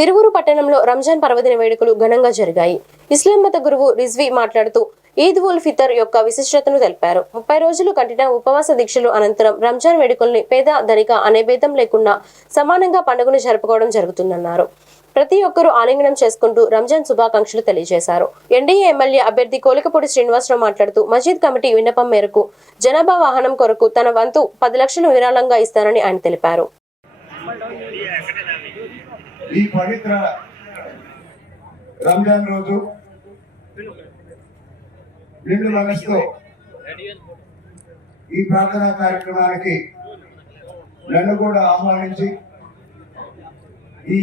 తిరువురు పట్టణంలో రంజాన్ పర్వదిన వేడుకలు ఘనంగా జరిగాయి. ఇస్లాం మత గురువు రిజ్వీ మాట్లాడుతూ ఈద్ ఉల్ ఫితర్ యొక్క విశిష్టతను తెలిపారు. 30 రోజులు కఠిన ఉపవాస దీక్షలు అనంతరం రంజాన్ వేడుకల్ని పేద ధనిక అనే భేదం లేకుండా సమానంగా పండుగను జరుపుకోవడం జరుగుతుందన్నారు. ప్రతి ఒక్కరూ ఆలింగనం చేసుకుంటూ రంజాన్ శుభాకాంక్షలు తెలియజేశారు. ఎన్డీఏ ఎమ్మెల్యే అభ్యర్థి కోలికపూడి శ్రీనివాసరావు మాట్లాడుతూ మసీద్ కమిటీ విన్నపం మేరకు జనాభా వాహనం కొరకు తన వంతు 10 లక్షలు విరాళంగా ఇస్తారని ఆయన తెలిపారు. ఈ పవిత్ర రంజాన్ రోజు నిండు మనసుతో ఈ ప్రార్థనా కార్యక్రమానికి నన్ను కూడా ఆహ్వానించి ఈ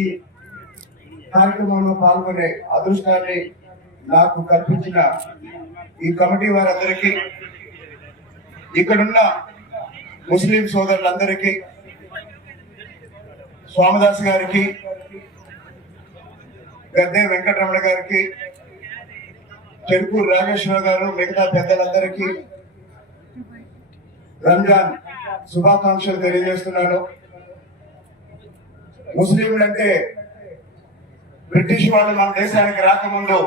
కార్యక్రమంలో పాల్గొనే అదృష్టాన్ని నాకు కల్పించిన ఈ కమిటీ వారందరికీ, ఇక్కడున్న ముస్లిం సోదరులందరికీ, స్వామిదాస్ గారికి, గద్దె వెంకటరమణ గారికి, చెరుకూరు రాజేశ్వర గారు, మిగతా పెద్దలందరికీ రంజాన్ శుభాకాంక్షలు తెలియజేస్తున్నాను. ముస్లింలంటే బ్రిటిష్ వాళ్ళు మన దేశానికి రాకముందు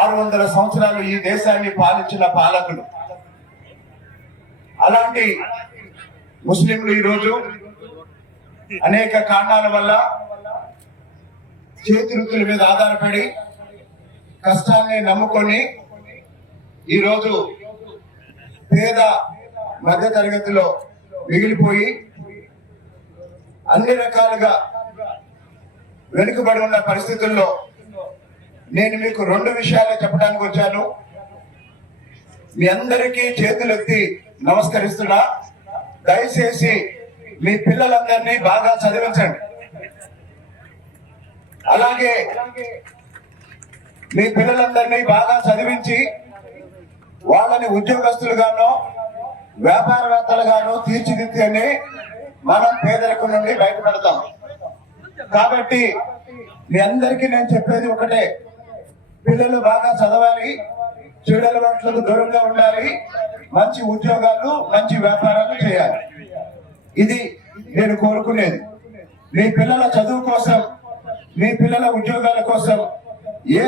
600 సంవత్సరాలు ఈ దేశాన్ని పాలించిన పాలకులు. అలాంటి ముస్లింలు ఈరోజు అనేక కారణాల వల్ల చేతి వృత్తుల మీద ఆధారపడి కష్టాన్ని నమ్ముకొని ఈరోజు పేద మధ్య తరగతిలో మిగిలిపోయి అన్ని రకాలుగా వెనుకబడి ఉన్న పరిస్థితుల్లో నేను మీకు 2 విషయాలు చెప్పడానికి వచ్చాను. మీ అందరికీ చేతులెత్తి నమస్కరిస్తున్నా. దయచేసి మీ పిల్లలందరినీ బాగా చదివించండి. అలాగే మీ పిల్లలందరినీ బాగా చదివించి వాళ్ళని ఉద్యోగస్తులుగానో వ్యాపారవేత్తలుగానో తీర్చిదిద్దని మనం పేదరికం నుండి బయటపడతాం. కాబట్టి మీ అందరికీ నేను చెప్పేది ఒకటే, పిల్లలు బాగా చదవాలి, చెడు అలవాట్లకు దూరంగా ఉండాలి, మంచి ఉద్యోగాలు మంచి వ్యాపారాలు చేయాలి. ఇది నేను కోరుకునేది. మీ పిల్లల చదువు కోసం, మీ పిల్లల ఉద్యోగాల కోసం ఏ